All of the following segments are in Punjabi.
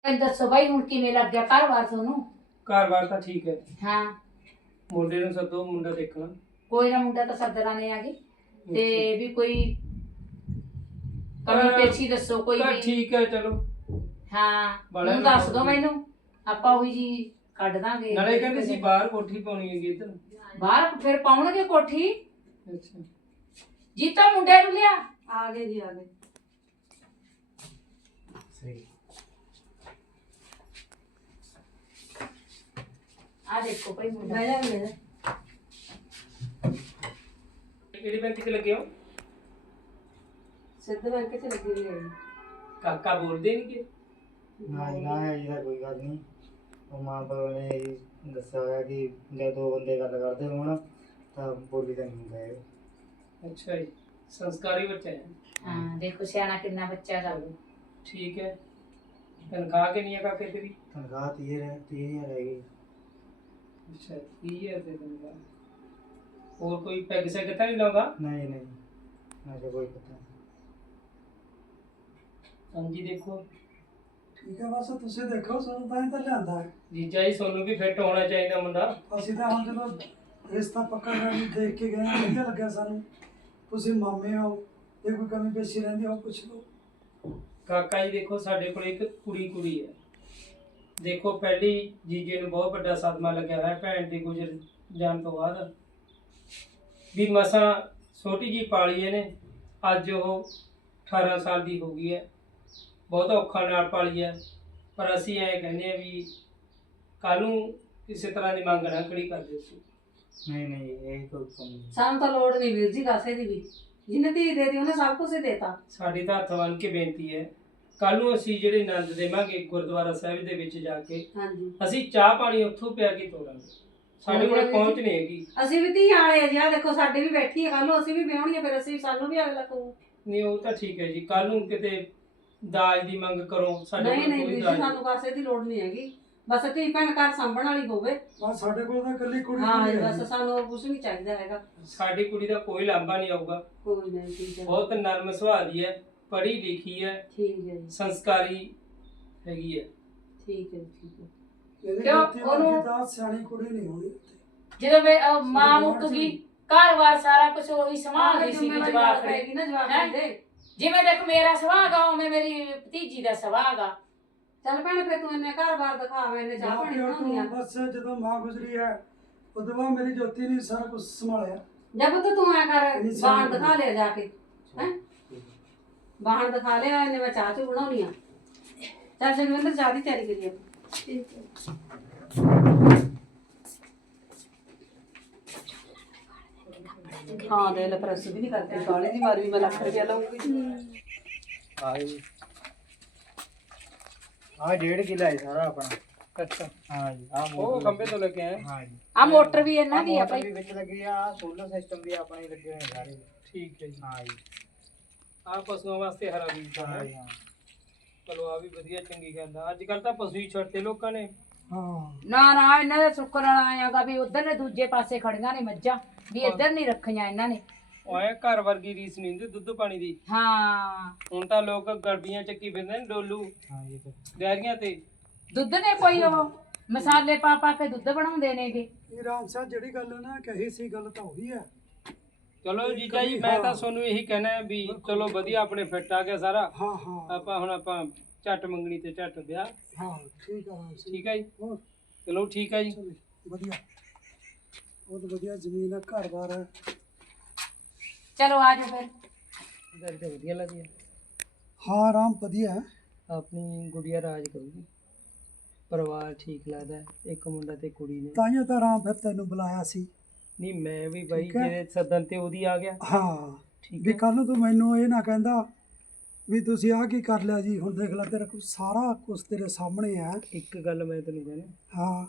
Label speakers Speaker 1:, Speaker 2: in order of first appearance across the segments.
Speaker 1: ਦੱਸੋ ਬਾਈ ਹੁਣ ਕਿਵੇਂ ਲੱਗ ਗਿਆ ਘਰ-ਬਾਰ ਤੁਹਾਨੂੰ?
Speaker 2: ਘਰ-ਬਾਰ ਤਾਂ ਠੀਕ ਹੈ।
Speaker 1: ਹਾਂ
Speaker 2: ਮੁੰਡੇ ਨੂੰ ਸੱਦੋ, ਮੁੰਡਾ ਦੇਖਣਾ।
Speaker 1: ਕੋਈ ਨਾ, ਮੁੰਡਾ ਤਾਂ ਸੱਦਣਾ ਨੇ ਆ ਗਈ ਤੇ ਵੀ ਕੋਈ ਕਮੀ ਪੇਸ਼ੀ ਦੱਸੋ ਕੋਈ
Speaker 2: ਤਾਂ
Speaker 1: ਵੀ।
Speaker 2: ਠੀਕ ਹੈ ਚਲੋ।
Speaker 1: ਹਾਂ
Speaker 2: ਬਾਲਾ
Speaker 1: ਹੁਣ ਦੱਸ ਦੋ ਮੈਨੂੰ, ਆਪਾਂ ਉਹੀ ਜੀ ਕੱਢ ਦਾਂਗੇ।
Speaker 2: ਨਾਲੇ ਕਹਿੰਦੇ ਸੀ ਬਾਹਰ ਕੋਠੀ ਪਾਉਣੀ ਹੈਗੀ ਇੱਧਰ।
Speaker 1: ਬਾਹਰ ਫਿਰ ਪਾਉਣਗੇ ਕੋਠੀ।
Speaker 2: ਅੱਛਾ
Speaker 1: ਜੀਤਾ ਮੁੰਡੇ ਨੂੰ ਲਿਆ।
Speaker 3: ਆ ਗਏ ਜੀ, ਆ ਗਏ।
Speaker 2: ਸਹੀ।
Speaker 1: ਆ ਦੇਖੋ ਭਾਈ ਮੁੰਡਾ।
Speaker 3: ਲੈ ਜਾ ਮੇਰੇ
Speaker 2: ਕਿਹੜੀ ਬੈਂਕ 'ਚ ਲੱਗੇ ਹੋ?
Speaker 3: ਸਿੱਧ ਬੈਂਕ ਚ ਲੱਗੀ ਹੋਈ ਹੈ।
Speaker 2: ਕਾਕਾ ਬੋਲਦੇ ਨਹੀਂ ਕਿ?
Speaker 4: ਨਾ ਇਹਦਾ ਕੋਈ ਗੱਲ ਨਹੀਂ। ਉਹ ਮਾਂ ਬਾਪ ਨੇ ਇਹ ਦੱਸਿਆ ਹੋਇਆ ਕਿ ਜਦ ਦੋ ਬੰਦੇ ਗੱਲ ਕਰਦੇ ਹੋਣ ਤਾਂ ਬੋਲੀ ਤਾਂ ਨਹੀਂ ਗਏ।
Speaker 2: ਅੱਛਾ ਜੀ, ਸੰਸਕਾਰੀ ਬੱਚਾ ਹੈ।
Speaker 1: ਹਾਂ ਦੇਖੋ ਸਿਆਣਾ ਕਿੰਨਾ ਬੱਚਾ ਗਾ।
Speaker 2: ਠੀਕ ਹੈ। ਤਨਖਾਹ ਕਿੰਨੀ ਹੈ ਕਾਕੇ ਤੇਰੀ?
Speaker 4: ਤਨਖਾਹ 30,000 ਹੈਗੀ।
Speaker 2: ਅੱਛਾ 30,000 ਤੇ ਤਨਖਾਹ। ਹੋਰ ਕੋਈ ਪੈਗ ਸੈਗ ਤਾਂ ਨਹੀਂ ਲਾਉਂਦਾ?
Speaker 4: ਨਹੀਂ ਅਜੇ ਕੋਈ ਪਤਾ ਨਹੀਂ।
Speaker 2: ਹਾਂਜੀ ਦੇਖੋ
Speaker 5: ਠੀਕ ਹੈ, ਬਸ ਤੁਸੀਂ ਦੇਖੋ, ਸਾਨੂੰ ਤਾਂ ਹੀ ਤਾਂ ਲਿਆਂਦਾ ਹੈ।
Speaker 2: ਜੀਜਾ ਜੀ, ਤੁਹਾਨੂੰ ਵੀ ਫਿੱਟ ਹੋਣਾ ਚਾਹੀਦਾ ਮੁੰਡਾ।
Speaker 5: ਅਸੀਂ ਤਾਂ ਹੁਣ ਜਦੋਂ ਰਿਸ਼ਤਾ ਪੱਕਾ ਕਰਨ ਦੇਖ ਕੇ ਗਏ ਹਾਂ, ਵਧੀਆ ਲੱਗਿਆ ਸਾਨੂੰ। ਤੁਸੀਂ ਮਾਮੇ ਹੋ, ਜੇ ਕੋਈ ਕਮੀ ਪੇਸ਼ੀ ਰਹਿੰਦੀ ਹੋ ਪੁੱਛ ਲਓ।
Speaker 2: ਕਾਕਾ ਜੀ ਦੇਖੋ, ਸਾਡੇ ਕੋਲ ਇੱਕ ਕੁੜੀ ਹੈ। ਦੇਖੋ ਪਹਿਲੀ ਜੀਜੇ ਨੂੰ ਬਹੁਤ ਵੱਡਾ ਸਦਮਾ ਲੱਗਿਆ ਹੋਇਆ ਭੈਣ ਦੀ ਗੁਜ਼ਰ ਜਾਣ ਤੋਂ ਬਾਅਦ। ਵੀ ਮਸਾਂ ਛੋਟੀ ਜੀ ਪਾਲੀ ਇਹਨੇ, ਅੱਜ ਉਹ 18 ਸਾਲ ਦੀ ਹੋ ਗਈ ਹੈ। ਬਹੁਤ ਔਖਾ ਨਾਲ ਪਾਲੀ ਹੈ, ਪਰ ਅਸੀਂ ਇਹ ਕਹਿੰਦੇ ਆ ਵੀ ਕੱਲ੍ਹ ਨੂੰ ਕਿਸੇ ਤਰ੍ਹਾਂ ਦੀ ਮੰਗ ਨਾ ਖੜੀ ਕਰ ਦਿਓ ਤੁਸੀਂ।
Speaker 4: ਨਹੀਂ ਇਹ ਕੋਈ ਕੰਮ ਨਹੀਂ।
Speaker 3: ਸਾਨੂੰ ਤਾਂ ਲੋੜ ਨਹੀਂ ਵੀਰ ਜੀ ਕਾਸੇ ਦੀ ਵੀ। ਜਿਹਨੇ ਧੀ ਦੇ ਦਿੱਤੀ ਉਹਨੇ ਸਭ ਕੁਝ ਹੀ ਦੇਤਾ।
Speaker 2: ਸਾਡੀ ਤਾਂ ਹੱਥ ਬੰਨ੍ਹ ਕੇ ਬੇਨਤੀ ਹੈ, ਕੱਲ੍ਹ ਨੂੰ ਅਸੀਂ ਜਿਹੜੇ ਆਨੰਦ ਦੇਵਾਂਗੇ ਗੁਰਦੁਆਰਾ ਸਾਹਿਬ ਦੇ ਵਿੱਚ ਜਾ ਕੇ,
Speaker 3: ਹਾਂਜੀ
Speaker 2: ਅਸੀਂ ਚਾਹ ਪਾਣੀ ਉੱਥੋਂ ਪਿਆ ਕੇ ਤੋਰਾਂਗੇ। ਸਾਡੇ ਕੋਲ ਪਹੁੰਚ ਨਹੀਂ ਹੈਗੀ।
Speaker 3: ਅਸੀਂ ਵੀ ਧੀ ਵਾਲੇ ਆ ਜੀ। ਆਹ ਦੇਖੋ ਸਾਡੀ ਵੀ ਬੈਠੀ ਹੈ, ਕੱਲ ਨੂੰ ਅਸੀਂ ਵੀ ਵਿਆਹਣੀ ਹੈ, ਫਿਰ ਸਾਨੂੰ ਵੀ ਅਗਲਾ ਕਹੂ।
Speaker 2: ਨਹੀਂ ਉਹ ਤਾਂ ਠੀਕ ਹੈ ਜੀ, ਕੱਲ੍ਹ ਨੂੰ ਕਿਤੇ ਦਾਜ ਦੀ ਮੰਗ ਕਰੋ, ਸਾਡੇ
Speaker 3: ਨਹੀਂ
Speaker 2: ਕੋਲ
Speaker 3: ਵੀਰ
Speaker 2: ਕੋਈ
Speaker 3: ਜੀ,
Speaker 2: ਦਾਜ
Speaker 3: ਸਾਨੂੰ ਕਾਸੇ ਦੀ ਲੋੜ ਨਹੀਂ ਹੈਗੀ। ਬਸ ਧੀ ਭੈਣ ਘਰ ਸਾਂਭਣ ਵਾਲੀ ਹੋਵੇ।
Speaker 5: ਬਸ ਸਾਡੇ ਕੋਲ ਤਾਂ ਇਕੱਲੀ ਕੁੜੀ
Speaker 3: ਹਾਂ
Speaker 5: ਹੀ
Speaker 3: ਜੀ,
Speaker 5: ਹੈ
Speaker 3: ਬਸ
Speaker 5: ਜੀ।
Speaker 3: ਸਾਨੂੰ ਹੋਰ ਕੁਝ ਨਹੀਂ ਚਾਹੀਦਾ ਹੈਗਾ।
Speaker 2: ਸਾਡੀ ਕੁੜੀ ਦਾ ਕੋਈ ਲਾਂਭਾ ਨਹੀਂ ਆਊਗਾ।
Speaker 3: ਕੋਈ ਨਹੀਂ, ਠੀਕ ਹੈ
Speaker 2: ਬਹੁਤ ਨਰਮ ਸੁਭਾਅ ਦੀ ਹੈ, ਪੜ੍ਹੀ ਲਿਖੀ ਹੈ,
Speaker 3: ਠੀਕ ਹੈ ਜੀ,
Speaker 2: ਸੰਸਕਾਰੀ ਹੈਗੀ ਹੈ।
Speaker 3: ਠੀਕ ਹੈ ਠੀਕ ਹੈ।
Speaker 5: ਇਹਦੀ
Speaker 1: ਕਿਉਂ?
Speaker 5: ਜੋਤੀ
Speaker 1: ਉਹਨੂੰ-
Speaker 5: ਵਰਗੀ ਤਾਂ ਸਿਆਣੀ ਕੁੜੀ ਨਹੀਂ ਹੋਣੀ।
Speaker 1: ਜਦੋਂ ਮਾਂ ਮੁੱਕ ਗਈ, ਘਰ-ਬਾਰ ਸਾਰਾ ਕੁਝ ਉਹੀ ਸੰਭਾਲਦੀ ਸੀ ਜਵਾਬ
Speaker 3: ਪੈਗੀ ਨਾ ਜਵਾਬ
Speaker 1: ਹੈਂ?
Speaker 3: ਦੇ।
Speaker 1: ਜਿਵੇਂ ਦੇਖ ਮੇਰਾ ਸੁਭਾਅ ਗਾ ਉਵੇਂ ਮੇਰੀ ਭਤੀਜੀ ਦਾ ਸੁਭਾਅ ਗਾ।
Speaker 3: ਚੱਲ ਭੈਣ ਫਿਰ ਤੂੰ ਇੰਨੇ ਘਰ-ਬਾਰ ਦਿਖਾਵੇਂ, ਇੰਨੇ ਚਾਹ ਪਾਣੀ ਬਣਾਉਣੀ ਆ।
Speaker 5: ਬਸ ਜਦੋਂ ਮਾਂ ਗੁਜ਼ਰੀ ਹੈ ਉਦੋਂ ਬਾਅਦ ਮੇਰੀ ਜੋਤੀ ਨੇ ਸਾਰਾ ਕੁਝ ਸੰਭਾਲਿਆ।
Speaker 3: ਜਦ ਪੁੱਤ ਤੂੰ ਐ ਕਰ,
Speaker 5: ਇੰਨੀ
Speaker 3: ਬਾਹਣ
Speaker 5: ਸਿਆਣੀ
Speaker 3: ਦਿਖਾ ਲਿਆ ਜਾ ਕੇ। ਹੈ ਬਾਹਣ ਦਿਖਾ ਲਿਆ, ਇਹਨੇ ਮੈਂ ਚਾਹ ਚੂ ਬਣਾਉਣੀ ਆ। ਚੱਲ ਜਗਵਿੰਦਰ ਚਾਹ ਦੀ ਤਿਆਰੀ ਕਰੀਏ। ਠੀਕ ਹੈ। ਹਾਂ ਦੇ ਲੈ, ਪ੍ਰੈਸ ਵੀ ਨਹੀਂ ਕਰਦੀ ਕਾਲੇ ਦੀ ਮਾਰੀ, ਮੈਂ ਲੱਖ ਰੁਪਇਆ ਲਾਉਂਗੀ।
Speaker 4: ਆ 1.5 ਕਿੱਲਾ ਹੈ ਸਾਰਾ ਆਪਣਾ।
Speaker 2: ਅੱਛਾ,
Speaker 4: ਹਾਂ ਜੀ
Speaker 2: ਉਹ ਖੰਭੇ ਤੋਂ ਲੈ ਕੇ ਆਏ।
Speaker 4: ਹਾਂ ਜੀ
Speaker 1: ਆ ਮੋਟਰ ਵੀ ਇਹਨਾਂ ਦੀ ਆ
Speaker 4: ਮੋਟਰ
Speaker 1: ਭਾਈ।
Speaker 4: ਵੀ ਵਿੱਚ ਲੱਗੀ ਆ, ਸੋਲਰ ਸਿਸਟਮ ਵੀ ਆਪਣੇ ਲੱਗੇ ਹੋਏ ਸਾਰੇ।
Speaker 2: ਠੀਕ ਹੈ ਜੀ।
Speaker 4: ਹਾਂ ਜੀ
Speaker 2: ਆਹ ਪਸ਼ੂਆਂ ਵਾਸਤੇ ਹਰਾ ਬੀਜ
Speaker 4: ਹਾਂ
Speaker 2: ਹੈ।
Speaker 4: ਜੀ ਹਾਂ।
Speaker 2: ਚਲੋ ਆ ਵੀ ਵਧੀਆ ਚੰਗੀ ਗੱਲ ਆ। ਅੱਜ ਕੱਲ੍ਹ ਤਾਂ ਪਸ਼ੂ ਹੀ ਛੱਡਤੇ ਲੋਕਾਂ ਨੇ।
Speaker 5: ਹਾਂ
Speaker 1: ਨਾ ਇਹਨਾਂ ਦੇ ਸੁੱਕਣ ਵਾਲਾ ਆਇਆਗਾ ਵੀ ਉਧਰ ਨੇ ਦੂਜੇ ਪਾਸੇ ਖੜੀਆਂ ਨੇ ਮੱਝਾਂ, ਵੀ ਇੱਧਰ ਨਹੀਂ ਰੱਖੀਆਂ ਇਹਨਾਂ ਨੇ।
Speaker 2: ਓਏ ਘਰ ਵਰਗੀ ਰੀਸ ਨਹੀਂ ਹੁੰਦੀ ਦੁੱਧ ਪਾਣੀ ਦੀ।
Speaker 1: ਹਾਂ
Speaker 2: ਹੁਣ ਤਾਂ ਲੋਕ ਗੜਬੀਆਂ ਚੱਕੀ ਫਿਰਦੇ ਨੇ ਡੋਲੂ
Speaker 4: ਹਾਂ ਜੀ ਤੇ
Speaker 2: ਡੈਰੀਆਂ ਤੇ।
Speaker 1: ਦੁੱਧ ਨੇ ਕੋਈ ਉਹ ਮਸਾਲੇ ਪਾ ਕੇ ਦੁੱਧ ਬਣਾਉਂਦੇ ਨੇਗੇ।
Speaker 5: ਇਹ ਰਾਮ ਸਾਹਿਬ ਜਿਹੜੀ ਗੱਲ ਨਾ ਕਹੀ ਸੀ, ਗੱਲ ਤਾਂ ਉਹੀ ਹੈ।
Speaker 2: ਚਲੋ ਜੀਜਾ ਜੀ, ਮੈਂ ਤਾਂ ਤੁਹਾਨੂੰ ਇਹੀ ਕਹਿਣਾ ਹੈ ਵੀ ਚਲੋ ਵਧੀਆ ਆਪਣੇ ਫਿੱਟ ਆ ਗਿਆ ਸਾਰਾ।
Speaker 5: ਹਾਂ ਹਾਂ
Speaker 2: ਆਪਾਂ ਝੱਟ ਮੰਗਣੀ ਤੇ ਝੱਟ ਵਿਆਹ।
Speaker 5: ਹਾਂ ਠੀਕ ਹੈ ਰਾਮ ਸਿੰਘ।
Speaker 2: ਠੀਕ ਹੈ ਜੀ,
Speaker 5: ਹੋਰ
Speaker 2: ਚਲੋ ਠੀਕ ਹੈ ਜੀ।
Speaker 5: ਚਲੋ ਵਧੀਆ, ਬਹੁਤ ਵਧੀਆ ਜ਼ਮੀਨ ਹੈ, ਘਰ-ਬਾਰ ਹੈ।
Speaker 1: ਚਲੋ ਆ ਜਾਓ ਫਿਰ।
Speaker 2: ਘਰ ਤੇ ਵਧੀਆ ਲੱਗਿਆ।
Speaker 5: ਹਾਂ ਰਾਮ ਵਧੀਆ ਹੈ।
Speaker 2: ਆਪਣੀ ਗੁੜੀਆ ਰਾਜ ਕਰੂਗੀ, ਪਰਿਵਾਰ ਠੀਕ ਲੱਗਦਾ ਹੈ, ਇੱਕ ਮੁੰਡਾ ਤੇ ਕੁੜੀ ਨੇ।
Speaker 5: ਤਾਈਓ ਤਾਂ ਰਾਮ ਫਿਰ ਤੈਨੂੰ ਬੁਲਾਇਆ ਸੀ।
Speaker 2: ਨਹੀਂ ਮੈਂ ਵੀ ਬਾਈ
Speaker 5: ਠੀਕ ਹੈ।
Speaker 2: ਜਿਹੜੇ ਸੱਦਣ ਤੇ ਉਹਦੀ ਆ ਗਿਆ।
Speaker 5: ਹਾਂ
Speaker 2: ਠੀਕ
Speaker 5: ਵੀ
Speaker 2: ਹੈ।
Speaker 5: ਕੱਲ ਨੂੰ ਤੂੰ ਮੈਨੂੰ ਇਹ ਨਾ ਕਹਿੰਦਾ ਵੀ ਤੁਸੀਂ ਆਹ ਕੀ ਕਰ ਲਿਆ ਜੀ। ਹੁਣ ਦੇਖ ਲੈ, ਤੇਰਾ ਕੁਛ ਸਾਰਾ ਕੁਝ ਤੇਰੇ ਸਾਹਮਣੇ ਹੈ।
Speaker 2: ਇੱਕ ਗੱਲ ਮੈਂ ਤੈਨੂੰ ਕਹਿਣਾ
Speaker 5: ਹਾਂ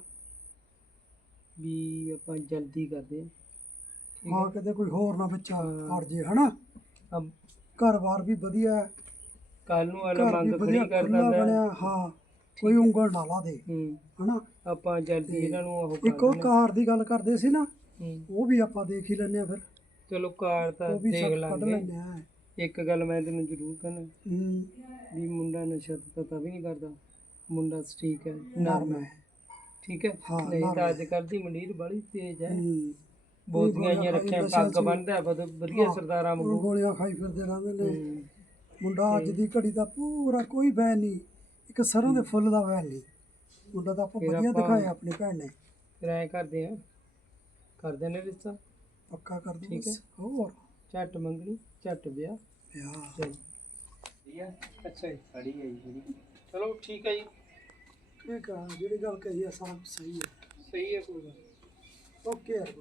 Speaker 2: ਵੀ ਆਪਾਂ ਜਲਦੀ ਕਰਦੇ ਹਾਂ। ਠੀਕ
Speaker 5: ਹਾਂ
Speaker 2: ਹੈ।
Speaker 5: ਕਿਤੇ ਕੋਈ ਹੋਰ ਨਾ ਬੱਚਾ
Speaker 2: ਹਾਂ।
Speaker 5: ਅੜ ਜੇ, ਹਨਾ।
Speaker 2: ਅਬ
Speaker 5: ਘਰ-ਬਾਰ ਵੀ ਵਧੀਆ ਹੈ,
Speaker 2: ਕੱਲ ਨੂੰ ਵਾਲਾ
Speaker 5: ਘਰ ਵੀ
Speaker 2: ਮੰਗ
Speaker 5: ਵਧੀਆ
Speaker 2: ਖੜੀ ਕਰ
Speaker 5: ਖੁੱਲ੍ਹਾ
Speaker 2: ਦਿੰਦਾ
Speaker 5: ਬਣਿਆ। ਹਾਂ ਕੋਈ ਉਂਗਲ ਨਾ ਲਾ ਦੇ, ਹਨਾ।
Speaker 2: ਆਪਾਂ ਜਲਦੀ ਇਹਨਾਂ ਨੂੰ ਉਹ
Speaker 5: ਇੱਕ ਉਹ
Speaker 2: ਕਰ
Speaker 5: ਕਾਰ ਦੀ ਗੱਲ ਕਰਦੇ ਸੀ ਨਾ,
Speaker 2: ਦੇਣਾ।
Speaker 5: ਉਹ ਵੀ ਆਪਾਂ ਦੇਖ ਹੀ ਲੈਂਦੇ ਆ। ਫਿਰ
Speaker 2: ਚਲੋ ਕਾਰ ਤਾਂ
Speaker 5: ਉਹ ਵੀ
Speaker 2: ਦੇਖ
Speaker 5: ਸਭ ਕੱਢ
Speaker 2: ਲਾਂਗੇ।
Speaker 5: ਲੈਂਦੇ ਆ।
Speaker 2: ਇੱਕ ਗੱਲ ਮੈਂ ਤੈਨੂੰ ਜ਼ਰੂਰ ਕਹਿਣਾ
Speaker 5: ਹੂੰ
Speaker 2: ਵੀ ਮੁੰਡਾ ਨਸ਼ਾ ਤਾਂ ਵੀ ਨਹੀਂ ਕਰਦਾ, ਮੁੰਡਾ ਠੀਕ ਹੈ, ਨਰਮ ਹੈ, ਠੀਕ ਹੈ।
Speaker 5: ਹਾਂ,
Speaker 2: ਨਹੀਂ
Speaker 5: ਨਰਮ
Speaker 2: ਤਾਂ
Speaker 5: ਹੈ।
Speaker 2: ਅੱਜ ਕੱਲ੍ਹ ਦੀ ਮੰਡੀਰ ਬੜੀ ਤੇਜ਼ ਹੈ,
Speaker 5: ਹੂੰ।
Speaker 2: ਬੋਦੀਆਂ
Speaker 5: ਗੋਲੀਆਂ
Speaker 2: ਜਿਹੀਆਂ
Speaker 5: ਖਾਈ
Speaker 2: ਰੱਖਿਆ,
Speaker 5: ਨਸ਼ਿਆਂ
Speaker 2: ਪੱਗ
Speaker 5: ਚ-
Speaker 2: ਬੰਨ੍ਹਦਾ ਵਧੀਆ
Speaker 5: ਹਾਂ,
Speaker 2: ਸਰਦਾਰਾਂ
Speaker 5: ਉਹ
Speaker 2: ਵਾਂਗੂ।
Speaker 5: ਗੋਲੀਆਂ ਖਾਈ ਫਿਰਦੇ ਰਹਿੰਦੇ ਨੇ।
Speaker 2: ਹੂੰ।
Speaker 5: ਮੁੰਡਾ ਅੱਜ ਦੀ ਘੜੀ ਦਾ ਪੂਰਾ ਕੋਈ ਵੈਨ ਨਹੀਂ, ਇੱਕ ਸਰੋਂ ਦੇ ਫੁੱਲ ਦਾ ਵੈਨ ਨਹੀਂ। ਮੁੰਡਾ ਤਾਂ ਆਪਾਂ
Speaker 2: ਫਿਰ
Speaker 5: ਵਧੀਆ
Speaker 2: ਆਪਾਂ-
Speaker 5: ਦਿਖਾਇਆ ਆਪਣੀ ਭੈਣ ਨੇ।
Speaker 2: ਫਿਰ ਐਂ ਕਰਦੇ ਨੇ ਰਿਸ਼ਤਾ,
Speaker 5: ਪੱਕਾ ਕਰ ਦੋ
Speaker 2: ਠੀਕ ਹੈ।
Speaker 5: ਬਸ। ਹੋਰ
Speaker 2: ਝੱਟ ਮੰਗਣੀ ਝੱਟ ਵਿਆਹ।
Speaker 5: ਯਾਰ
Speaker 2: ਚਲ ਅੱਛਾ ਜੀ, ਖੜੀ ਹੈ ਜੀ, ਚਲੋ ਠੀਕ ਹੈ ਜੀ,
Speaker 5: ਠੀਕ ਆ, ਜਿਹੜੀ ਗੱਲ ਕਹੀ ਆ ਸਭ ਸਹੀ ਹੈ।
Speaker 2: ਸਹੀ ਹੈ, ਕੋਈ ਗੱਲ
Speaker 5: ਓਕੇ ਯਾਰ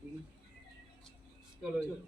Speaker 2: ਚਲੋ ਜੀ।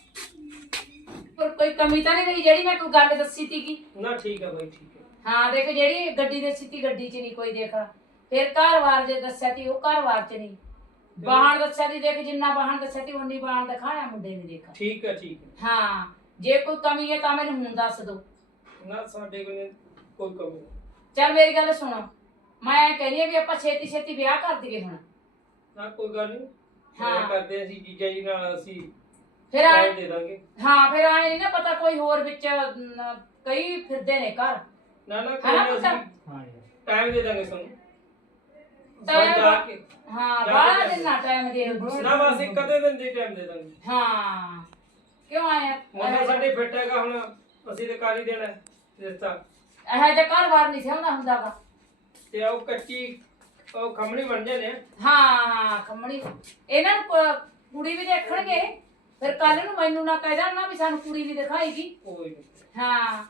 Speaker 1: ਪਰ ਕੋਈ ਕਮੀ ਤਾਂ ਨਹੀਂ ਰਹੀ ਜਿਹੜੀ ਮੈਂ ਕੋਈ ਗੱਲ ਦੱਸੀ ਸੀਗੀ।
Speaker 2: ਨਾ ਠੀਕ ਹੈ ਬਾਈ, ਠੀਕ ਹੈ।
Speaker 1: ਹਾਂ ਦੇਖ ਜਿਹੜੀ ਗੱਡੀ ਦੱਸੀ ਤੀ ਗੱਡੀ 'ਚ ਨਹੀਂ ਕੋਈ ਦੇਖ। ਫਿਰ ਘਰ-ਵਾਰ ਜੇ ਦੱਸਿਆ ਤੀ ਉਹ ਘਰ-ਵਾਰ 'ਚ ਨਹੀਂ। ਬਾਹਣ ਦੱਸਿਆ ਤੀ ਦੇਖ, ਜਿੰਨਾ ਬਾਹਣ ਦੱਸਿਆ ਤੀ ਉਨੀ ਬਾਹਣ ਦਿਖਾਇਆ ਮੁੰਡੇ ਨੇ ਦੇਖ।
Speaker 2: ਠੀਕ ਹੈ, ਠੀਕ ਹੈ।
Speaker 1: ਹਾਂ ਜੇ ਕੋਈ ਕਮੀ ਹੈ ਤਾਂ ਮੈਨੂੰ ਹੁਣ ਦੱਸ ਦੋ।
Speaker 2: ਨਾ ਸਾਡੇ ਕੋਲ ਕੋਈ ਕਮੀ ਨਹੀਂ।
Speaker 1: ਚੱਲ ਮੇਰੀ ਗੱਲ ਸੁਣੋ, ਮੈਂ ਕਹਿੰਦੀ ਆ ਵੀ ਆਪਾਂ ਛੇਤੀ ਛੇਤੀ ਵਿਆਹ ਕਰ ਦਈਏ ਹੁਣ।
Speaker 2: ਨਾ ਕੋਈ ਗੱਲ ਨਹੀਂ,
Speaker 1: ਹਾਂ।
Speaker 2: ਹਾਂ ਕਰਦੇ ਅਸੀਂ ਜੀਜਾ ਜੀ ਨਾਲ, ਅਸੀਂ
Speaker 1: ਫਿਰ
Speaker 2: ਟਾਈਮ ਦੇ ਦਾਂਗੇ।
Speaker 1: ਹਾਂ ਫਿਰ ਆਏ ਨਹੀਂ ਨਾ ਪਤਾ ਕੋਈ ਹੋਰ ਵਿੱਚ ਕਈ ਫਿਰਦੇ ਨੇ ਘਰ।
Speaker 2: ਨਾ ਨਾ
Speaker 1: ਹੈ
Speaker 2: ਕੋਈ
Speaker 1: ਨਾ
Speaker 2: ਨਾ,
Speaker 1: ਪੁੱਤ?
Speaker 2: ਅਸੀਂ
Speaker 4: ਹਾਂ ਯਾਰ
Speaker 2: ਟਾਈਮ ਦੇ ਦਾਂਗੇ ਤੁਹਾਨੂੰ।
Speaker 1: ਟਾਈਮ-
Speaker 2: ਜਾ ਕੇ
Speaker 1: ਹਾਂ
Speaker 2: ਜਾ
Speaker 1: ਬਾਹਲਾ
Speaker 2: ਕੇ
Speaker 1: ਦਿਨ ਨਾ ਟਾਈਮ ਦੇ ਦਿਓ।
Speaker 2: ਨਾ ਬਸ ਇੱਕ ਅੱਧੇ ਦਿਨ ਦੀ ਟਾਈਮ ਦੇ ਦਾਂਗੇ।
Speaker 1: ਹਾਂ ਕਿਉਂ ਆਇਆ
Speaker 2: ਮੁੰਡਾ ਸਾਡੇ ਫਿੱਟ ਹੈਗਾ, ਹੁਣ ਅਸੀਂ ਤੇ ਕਰ ਹੀ ਦੇਣਾ ਹੈ ਰਿਸ਼ਤਾ।
Speaker 1: ਇਹ ਜਿਹਾ ਘਰ-ਵਾਰ ਨਹੀਂ ਸਿਆਉਂਦਾ ਹੁੰਦਾਗਾ।
Speaker 2: ਤੇ ਉਹ ਕੱਚੀ ਉਹ ਖਮਣੀ ਬਣ ਜਾਂਦੇ ਆ।
Speaker 1: ਹਾਂ ਖੰਮਣੀ ਇਹਨਾਂ ਨੂੰ ਕੁੜੀ ਵੀ ਦੇਖਣਗੇ। ਫਿਰ ਕੱਲ ਨੂੰ ਮੈਨੂੰ ਨਾ ਕਹਿ ਦੇਣ ਨਾ ਵੀ ਸਾਨੂੰ ਕੁੜੀ ਨਹੀਂ ਦਿਖਾਈਗੀ।
Speaker 2: ਕੋਈ ਨੀ,
Speaker 1: ਹਾਂ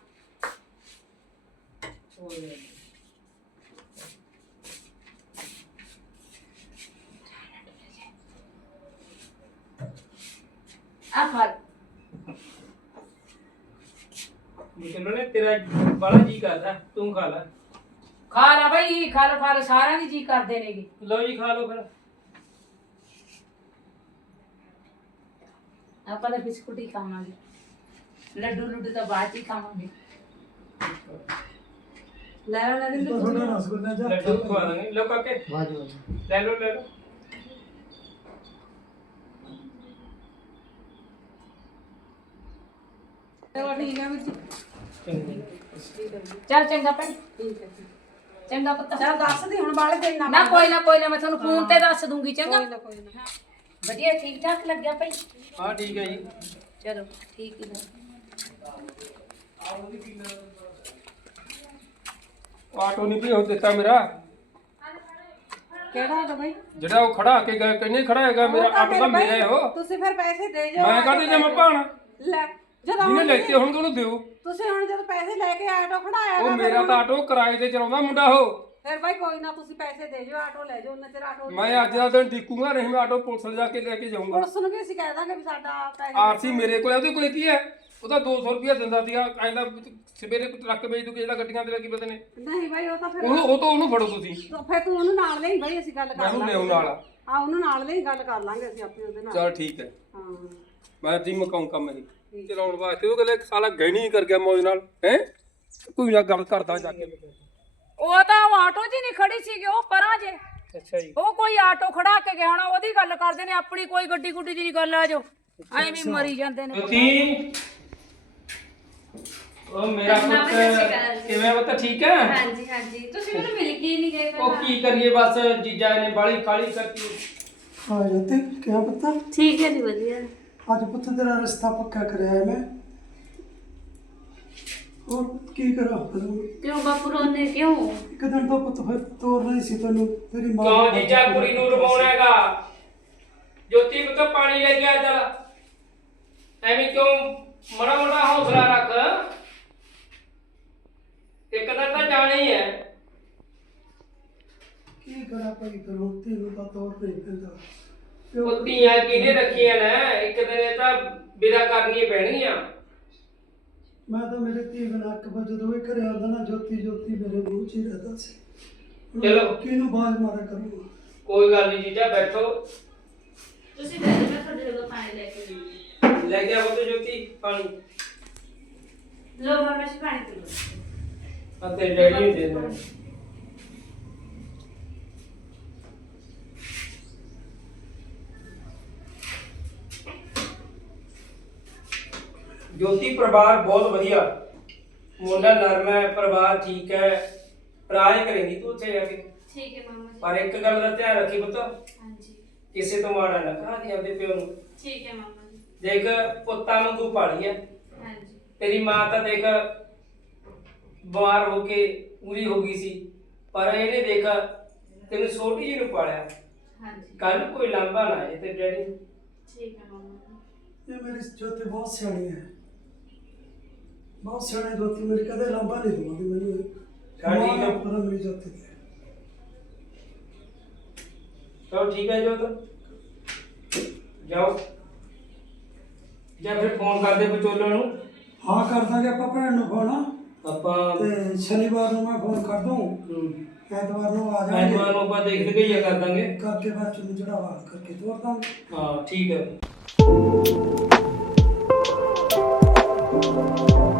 Speaker 2: ਕੋਈ ਨੀ।
Speaker 1: ਆ ਫਲ
Speaker 2: ਜਿਵੇਂ ਨੇ ਤੇਰਾ ਬੜਾ ਜੀ ਕਰਦਾ, ਤੂੰ ਖਾ ਲੈ।
Speaker 1: ਖਾ ਲਾ ਬਈ, ਖਾ ਲੋ ਸਾਰਿਆਂ ਦੀ ਜੀ ਕਰਦੇ ਨੇਗੇ।
Speaker 2: ਲਓ ਜੀ, ਖਾ ਲਓ ਫਿਰ।
Speaker 1: ਆਪਾਂ ਤਾਂ ਬਿਸਕੁਟ ਹੀ ਖਾਵਾਂਗੇ, ਲੱਡੂ ਲੁੱਡੂ ਤਾਂ ਬਾਅਦ 'ਚ ਹੀ ਖਾਵਾਂਗੇ।
Speaker 3: ਲੈ ਲੈ ਦੇ
Speaker 5: ਤੁਹਾਡਾ ਰਸਗੁੱਲਾ ਜਾ
Speaker 2: ਲੱਡੂ ਖਵਾ ਦਾਂਗੇ। ਲਓ ਕਾਕੇ,
Speaker 4: ਵਾਜੋ
Speaker 2: ਲੈ ਲਓ ਲੈ ਲਓ।
Speaker 3: ਚਲੋ ਠੀਕ ਹੈ ਵੀਰ ਜੀ।
Speaker 1: ਚੱਲ ਚੰਗਾ ਭਾਈ,
Speaker 3: ਠੀਕ ਹੈ
Speaker 1: ਚੰਗਾ ਪੁੱਤ।
Speaker 3: ਚਲ ਦੱਸ ਦੀ ਹੁਣ ਬਾਲੇ ਦਿਨ
Speaker 1: ਨਾ ਕੋਈ ਨਾ ਮੈਂ ਤੁਹਾਨੂੰ ਫੋਨ ਤੇ ਦੱਸ ਦੂੰਗੀ। ਚੰਗਾ
Speaker 3: ਕੋਈ ਨਾ
Speaker 1: ਵਧੀਆ ਠੀਕ ਠਾਕ ਲੱਗਿਆ ਭਾਈ।
Speaker 2: ਹਾਂ ਠੀਕ ਹੈ ਜੀ।
Speaker 1: ਚਲੋ ਠੀਕ ਹੀ
Speaker 2: ਆਟੋ ਨਹੀਂ ਭੇਜ ਦਿੱਤਾ ਮੇਰਾ,
Speaker 3: ਕਿਹੜਾ ਹੈ ਬਈ?
Speaker 2: ਜਿਹੜਾ ਉਹ ਖੜਾ ਕੇ ਗਏ, ਕਹਿੰਦੇ ਖੜਾ ਹੈਗਾ ਮੇਰਾ ਆਟੋ ਤਾਂ ਮੇਰਾ ਹੈ ਉਹ।
Speaker 3: ਤੁਸੀਂ ਫਿਰ ਪੈਸੇ ਦੇ ਜਾਓ।
Speaker 2: ਮੈਂ ਕਾਹਦੇ ਜਮਾ ਭਾਣਾ,
Speaker 3: ਲੈ ਜਦੋਂ
Speaker 2: ਜਿਹਨੇ ਲੈਤੇ ਹੁਣ ਉਹਨੂੰ ਦਿਓ।
Speaker 3: ਤੁਸੀਂ ਹੁਣ ਜਦੋਂ ਪੈਸੇ ਲੈ ਕੇ ਆਟੋ ਖੜਾਇਆ
Speaker 2: ਉਹ ਮੇਰਾ ਤਾਂ ਆਟੋ ਕਿਰਾਏ ਤੇ ਚਲਾਉਂਦਾ ਮੁੰਡਾ ਉਹ।
Speaker 3: ਫਿਰ ਬਾਈ ਕੋਈ ਨਾ, ਤੁਸੀਂ ਪੈਸੇ ਦੇ ਜਾਓ, ਆਟੋ ਲੈ ਜਾਓ, ਉਹਨਾਂ ਚਿਰ ਆਟੋ
Speaker 2: ਮੈਂ ਅੱਜ ਦਾ ਦਿਨ ਟਿਕੂਗਾ ਨਹੀਂ, ਮੈਂ ਆਟੋ ਪੁਲਿਸ ਜਾ ਕੇ ਲੈ ਕੇ ਜਾਊਂਗਾ।
Speaker 3: ਪੁਲਿਸ ਨੂੰ ਵੀ ਅਸੀਂ ਕਹਿ ਦਾਂਗੇ ਵੀ ਸਾਡਾ ਪੈਸੇ
Speaker 2: ਆਰਸੀ ਮੇਰੇ ਕੋਲ ਹੈ, ਉਹਦੇ ਕੋਲੇ ਕੀ ਹੈ? ਉਹਦਾ 200 ਰੁਪਇਆ ਦਿੰਦਾ ਸੀਗਾ, ਕਹਿੰਦਾ ਸਵੇਰੇ ਟਰੱਕ ਵੇਚ ਦੂ, ਜਿਹੜਾ ਗੱਡੀਆਂ ਤੇ ਲੱਗੀ ਪਤਾ ਨੇ।
Speaker 3: ਨਹੀਂ ਬਾਈ, ਉਹ ਤਾਂ ਫਿਰ
Speaker 2: ਉਹ ਤੋਂ ਉਹਨੂੰ ਫੜੋ ਤੁਸੀਂ,
Speaker 3: ਫਿਰ ਤੂੰ ਉਹਨੂੰ ਨਾਲ ਲਈ ਬਾਈ, ਅਸੀਂ ਗੱਲ ਕਰ
Speaker 2: ਮੈਨੂੰ
Speaker 3: ਲਾਂਗੇ।
Speaker 2: ਲਿਆਉ ਨਾਲ।
Speaker 3: ਆ ਉਹਨੂੰ ਨਾਲ ਲਈ ਗੱਲ ਕਰ ਲਾਂਗੇ ਅਸੀਂ ਆਪੇ ਉਹਦੇ ਨਾਲ।
Speaker 2: ਚਲ ਠੀਕ ਹੈ,
Speaker 3: ਹਾਂ
Speaker 2: ਮੈਂ ਜੀ ਮਕਾਉਂ ਕੰਮ ਇਹ ਚਲਾਉਣ ਵਾਸਤੇ। ਉਹ ਕਹਿੰਦਾ ਸਾਲਾ ਗਹਿਣੀ ਕਰ ਗਿਆ ਮੌਜ ਨਾਲ, ਹੈ ਕੋਈ ਨਾ ਗੱਲ ਕਰਦਾ ਜਾ ਕੇ।
Speaker 1: ਉਹ ਤਾਂ ਆਟੋ 'ਚ ਹੀ ਨਹੀਂ ਖੜੀ ਸੀਗੀ, ਉਹ ਪਰਾਂ ਜੇ।
Speaker 2: ਅੱਛਾ ਜੀ।
Speaker 1: ਉਹ ਕੋਈ ਆਟੋ ਖੜਾ ਕੇ ਗਿਆ ਹੋਣਾ, ਉਹਦੀ ਗੱਲ ਕਰਦੇ ਨੇ, ਆਪਣੀ ਕੋਈ ਗੱਡੀ ਗੁੱਡੀ ਦੀ ਨਹੀਂ ਗੱਲ। ਆ ਜਾਓ, ਐਵੇਂ ਵੀ ਮਰੀ ਜਾਂਦੇ ਨੇ।
Speaker 2: ਜੋਤੀ, ਉਹ ਮੇਰਾ ਪੁੱਤ ਕਿਵੇਂ ਪੁੱਤ, ਠੀਕ ਹੈ?
Speaker 6: ਹਾਂਜੀ ਹਾਂਜੀ, ਤੁਸੀਂ ਮੈਨੂੰ ਮਿਲ ਕੇ ਹੀ ਨਹੀਂ ਗਏ
Speaker 2: ਉਹ ਕੀ ਕਰੀਏ, ਬਸ ਜੀਜਾ ਨੇ ਬਾਲੀ ਕਾਲੀ ਕਰਤੀ।
Speaker 5: ਹਾਂ ਜੋਤੀ, ਕਿਆ ਪਤਾ
Speaker 6: ਠੀਕ ਹੈ ਜੀ, ਵਧੀਆ।
Speaker 5: ਅੱਜ ਪੁੱਤ ਤੇਰਾ ਰਿਸ਼ਤਾ ਪੱਕਾ ਕਰਿਆ ਹੈ ਮੈਂ। ਹੋਰ ਪੁੱਤ ਕੀ ਕਰਾਂ ਫਿਰ ਹੁਣ?
Speaker 6: ਕਿਉਂ ਬਾਪੂ ਰੋਨੇ ਕਿਉਂ?
Speaker 5: ਇੱਕ ਦਿਨ ਤਾਂ ਪੁੱਤ ਫਿਰ ਤੋਰ ਨਹੀਂ ਸੀ ਤੈਨੂੰ, ਤੇਰੀ ਮਾਂ
Speaker 2: ਕਿਉਂ ਜੀਜਾ ਕੁੜੀ ਨੂੰ ਰਵਾਉਣਾ ਹੈਗਾ? ਜੋਤੀ ਪੁੱਤ ਪਾਣੀ ਲੈ ਕੇ ਆ ਚੱਲ। ਐਵੇਂ ਕਿਉਂ, ਮੜਾ ਮੋਟਾ ਹੌਸਲਾ ਰੱਖ, ਇੱਕ ਦਿਨ ਤਾਂ ਜਾਣਾ ਹੀ ਹੈ।
Speaker 5: ਕੀ ਕਰਾਂ ਭਾਈ, ਫਿਰ ਹੁਣ ਤੈਨੂੰ ਤਾਂ ਤੋਰ ਨਹੀਂ ਪੈਂਦਾ।
Speaker 2: ਉਹ ਧੀਆਂ ਕਿਹਨੇ ਰੱਖੀਆਂ ਨੇ, ਇੱਕ ਦਿਨ ਇਹ ਤਾਂ ਵਿਦਾ ਕਰਨੀਆਂ ਪੈਣਗੀਆਂ।
Speaker 5: ਮੈਂ ਤਾਂ ਮੇਰੇ ਧੀ ਬਣਾ ਕੇ ਜਦੋਂ ਇਹ ਘਰੇ ਆਉਂਦਾ ਨਾ, ਜੋਤੀ ਜੋਤੀ ਮੇਰੇ ਮੂੰਹ 'ਚ ਹੀ ਰਹਿੰਦਾ ਸੀ। ਹੁਣ
Speaker 2: ਚਲੋ।
Speaker 5: ਕਿਹਨੂੰ ਬਾਜ਼ ਮਾਰਾ ਕਰੂੰਗਾ?
Speaker 2: ਕੋਈ ਗੱਲ ਨਹੀਂ ਜੀਜਾ, ਬੈਠੋ।
Speaker 6: ਤੁਸੀਂ ਬੈਠੋ, ਮੈਂ ਤੁਹਾਡੇ ਕੋਲ ਪਾਣੀ ਲੈ ਕੇ ਆਉਂਦੀ
Speaker 2: ਲੈ ਗਿਆ ਪੁੱਤ ਜੋਤੀ ਪਾਣੀ।
Speaker 6: ਹਾਂ। ਲੋ ਮਾਮਾ ਜੀ, ਪਾਣੀ ਪੀ ਲਓ।
Speaker 2: ਅਤੇ ਡੈਡੀ ਨੂੰ ਦੇ ਦੇਣਾ। ਜੋਤੀ ਪਰਿਵਾਰ ਬਹੁਤ ਵਧੀਆ, ਮੁੰਡਾ ਨਰਮ ਹੈ, ਪਰਿਵਾਰ ਠੀਕ ਹੈ, ਰਾਜ ਕਰੇਂਗੀ ਤੂੰ ਉੱਥੇ ਜਾ ਕੇ।
Speaker 6: ਠੀਕ ਹੈ ਮਾਮਾ ਜੀ।
Speaker 2: ਪਰ ਇੱਕ ਗੱਲ ਦਾ ਧਿਆਨ ਰੱਖੀ ਪੁੱਤ,
Speaker 6: ਹਾਂਜੀ
Speaker 2: ਕਿਸੇ ਤੋਂ ਮਾੜਾ ਨਾ ਕਹਾ ਆਪਦੇ ਪਿਓ ਨੂੰ।
Speaker 6: ਠੀਕ ਹੈ ਮਾਮਾ ਜੀ।
Speaker 2: ਦੇਖ ਪੁੱਤਾਂ ਵਾਂਗੂ ਪਾਲੀ ਆ।
Speaker 6: ਹਾਂਜੀ
Speaker 2: ਤੇਰੀ ਮਾਂ ਤਾਂ ਦੇਖ ਬਿਮਾਰ ਹੋ ਕੇ ਪੂਰੀ ਹੋ ਗਈ ਸੀ, ਪਰ ਇਹਨੇ ਦੇਖ ਤੈਨੂੰ ਛੋਟੀ ਜਿਹੀ ਨੂੰ ਪਾਲਿਆ।
Speaker 6: ਹਾਂਜੀ
Speaker 2: ਕੱਲ ਕੋਈ ਲਾਂਭਾ ਨਾ ਆਏ ਤੇ ਡੈਡੀ।
Speaker 6: ਠੀਕ ਹੈ ਮਾਮਾ ਜੀ।
Speaker 5: ਇਹ ਮੇਰੀ ਜੋਤੀ ਬਹੁਤ ਸਿਆਣੀ ਹੈ, ਬਹੁਤ ਸਿਆਣੀ ਜੋਤੀ ਮੇਰੀ, ਕਦੇ ਲਾਂਭਾ ਨਹੀਂ ਦਵਾਂਗੀ ਮੈਨੂੰ ਇਹ।
Speaker 2: ਚੱਲ ਠੀਕ ਹੈ।
Speaker 5: ਮਾਂ ਪੂਰਾ ਮੇਰੀ ਜੋਤੀ ਦੀ ਹੈ।
Speaker 2: ਚਲੋ ਠੀਕ ਹੈ ਜੋਤ, ਜਾਓ ਜਾਂ ਫਿਰ ਫੋਨ ਕਰਦੇ ਵਿਚੋਲਣ ਨੂੰ।
Speaker 5: ਹਾਂ ਕਰ ਦਾਂਗੇ ਆਪਾਂ ਭੈਣ ਨੂੰ ਫੋਨ,
Speaker 2: ਆਪਾਂ
Speaker 5: ਤੇ ਸ਼ਨੀਵਾਰ ਨੂੰ ਮੈਂ ਫੋਨ ਕਰ ਦੂੰ, ਐਤਵਾਰ ਨੂੰ ਆ ਜਾਣਗੇ,
Speaker 2: ਐਤਵਾਰ ਨੂੰ ਆਪਾਂ ਦੇਖ ਕੇ ਕਰ ਦਾਂਗੇ।
Speaker 5: ਕਰਕੇ ਬਾਅਦ ਚ ਨੂੰ ਚੜਾਵਾ ਕਰਕੇ ਤੋਰ ਦਾਂਗੇ।
Speaker 2: ਹਾਂ ਠੀਕ ਹੈ।